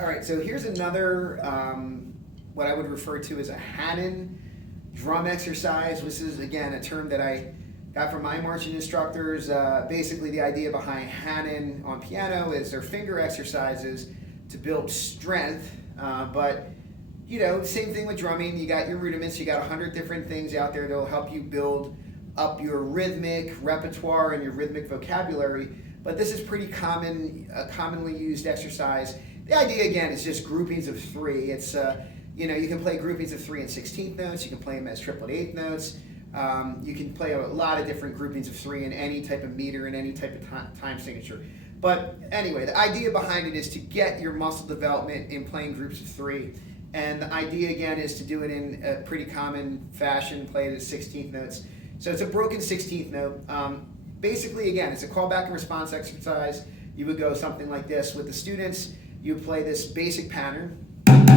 All right, so here's another, what I would refer to as a Hanon drum exercise. This is, again, a term that I got from my marching instructors. Basically, the idea behind Hanon on piano is they're finger exercises to build strength, but same thing with drumming. You got your rudiments, you got 100 different things out there that will help you build up your rhythmic repertoire and your rhythmic vocabulary, but this is pretty commonly used exercise. The idea, again, is just groupings of three. It's, you can play groupings of 3 and 16th notes. You can play them as triplet eighth notes. You can play a lot of different groupings of 3 in any type of meter and any type of time signature. But anyway, the idea behind it is to get your muscle development in playing groups of 3. And the idea, again, is to do it in a pretty common fashion, play it as 16th notes. So it's a broken 16th note. Basically, again, it's a callback and response exercise. You would go something like this with the students. You play this basic pattern and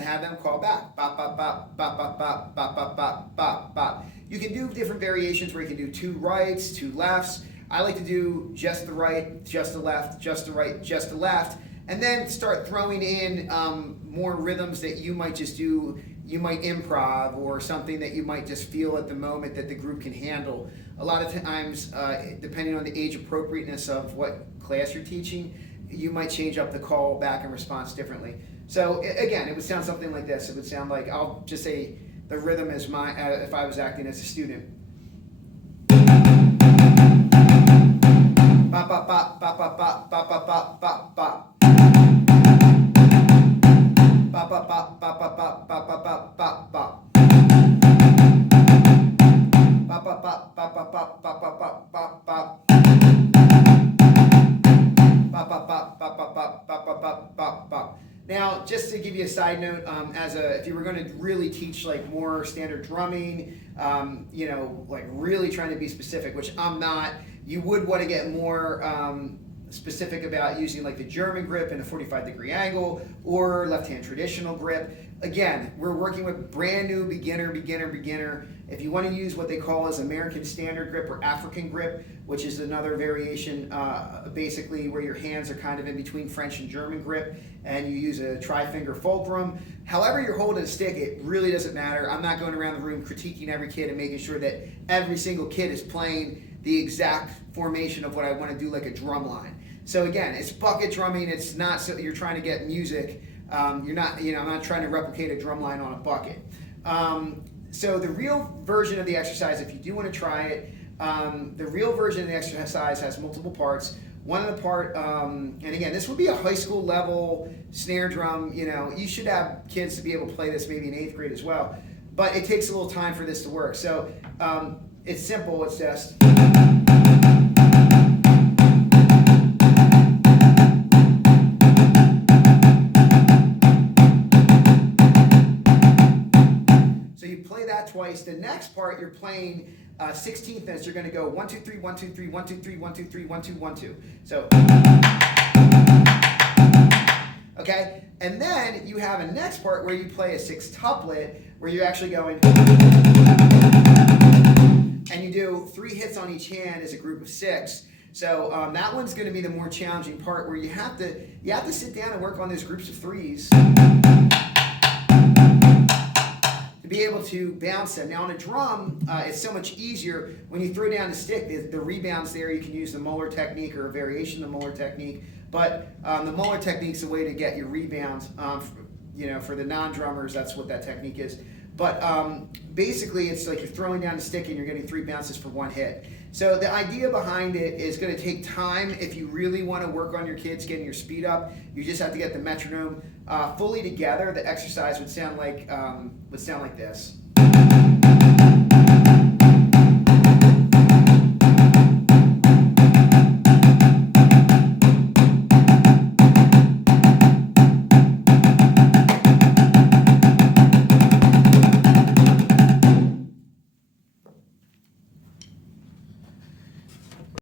have them call back. Bop, bop, bop, bop, bop, bop, bop, bop, bop, bop, bop. You can do different variations where you can do 2 rights, 2 lefts. I like to do just the right, just the left, just the right, just the left, and then start throwing in more rhythms that you might just do. You might improv, or something that you might just feel at the moment that the group can handle. A lot of times, depending on the age appropriateness of what class you're teaching, you might change up the call back and response differently. So again, it would sound something like this. It would sound like, I'll just say the rhythm is if I was acting as a student. Bop, bop, bop, bop, bop, bop, bop, bop, bop, bop, bop. Bop, bop, bop, bop, bop, bop, bop, bop, bop, bop, bop. Bop, bop, bop, bop, bop, bop, bop, bop, bop, bop, bop. Bop, bop, bop, bop, bop, bop, bop, bop, bop, bop, bop. Now, just to give you a side note, if you were going to really teach like more standard drumming, like really trying to be specific, which I'm not, you would want to get more specific about using like the German grip in a 45-degree angle or left-hand traditional grip. Again, we're working with brand new beginner. If you want to use what they call as American Standard grip or African grip, which is another variation, basically where your hands are kind of in between French and German grip, and you use a tri-finger fulcrum. However you're holding a stick, it really doesn't matter. I'm not going around the room critiquing every kid and making sure that every single kid is playing the exact formation of what I want to do, like a drum line. So again, it's bucket drumming. It's not so you're trying to get music. I'm not trying to replicate a drum line on a bucket. So the real version of the exercise, if you do want to try it, the real version of the exercise has multiple parts. One of the part, and again, this would be a high school level snare drum. You should have kids to be able to play this maybe in 8th grade as well. But it takes a little time for this to work. So it's simple. It's just. Twice. The next part, you're playing 16th notes. You're going to go 1 2 3 1 2 3 1 2 3 1 2 3 1 2 1 2. So okay, and then you have a next part where you play a 6-tuplet, where you're actually going and you do 3 hits on each hand as a group of 6. So that one's going to be the more challenging part, where you have to sit down and work on those groups of 3s. To be able to bounce them. Now on a drum, it's so much easier. When you throw down the stick, the rebounds there, you can use the Moeller technique or a variation of the Moeller technique. But the Moeller technique's a way to get your rebounds. For the non-drummers, that's what that technique is. But basically, it's like you're throwing down the stick and you're getting 3 bounces for 1 hit. So the idea behind it is going to take time. If you really want to work on your kids getting your speed up, you just have to get the metronome fully together. The exercise would sound like this.